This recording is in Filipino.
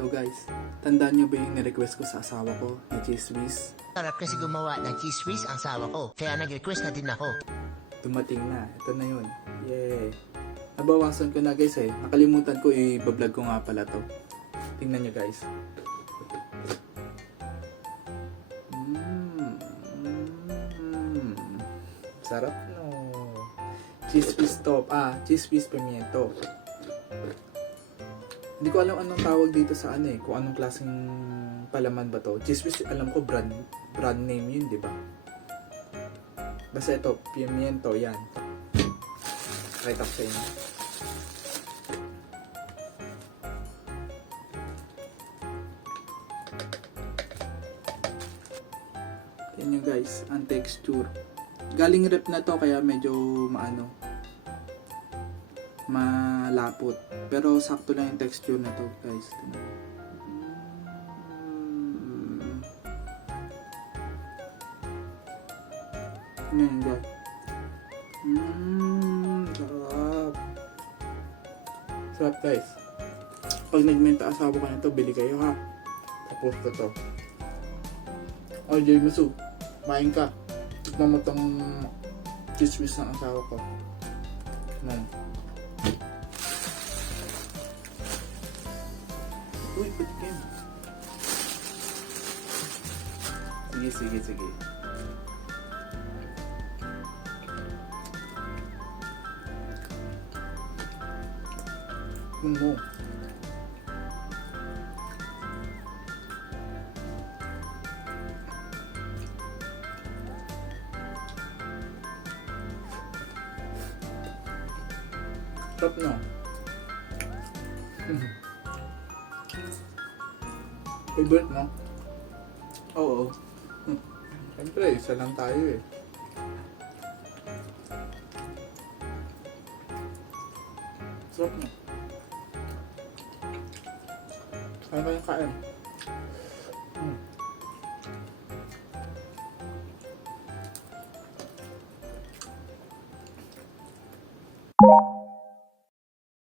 So guys, tandaan nyo ba yung nirequest ko sa asawa ko na cheese whiz? Sarap kasi gumawa ng cheese whiz ang asawa ko, kaya nag-request na din ako. Dumating na, ito na yun. Yay! Nabawasan ko na guys eh. Nakalimutan ko i-vlog ko nga pala to. Tingnan nyo guys. Sarap no. Cheese whiz top. Cheese whiz pimiento. Hindi ko alam anong tawag dito sa ano eh. Kung anong klaseng palaman ba to. Cheese whiz, alam ko brand name yun, di ba? Basta ito, pimiento, yan. Pakita ko sa inyo. Tingnan nyo guys, ang texture. Galing rep na to, kaya medyo malapot. Pero sakto lang yung texture na to guys. Ayan guys. Sarap. Sarap guys. Pag nagmenta asawa ka na to, bili kayo ha. Tapos ko to. Jay Masu, main ka. Tignan mo tong cheese whiz ng asawa ko. Ayan. Uy, patikim. Sige. Mo. Sarap no. Favorite mo? Oo. Siyempre, isa lang tayo eh. Sarap no. Kaya kayo kain.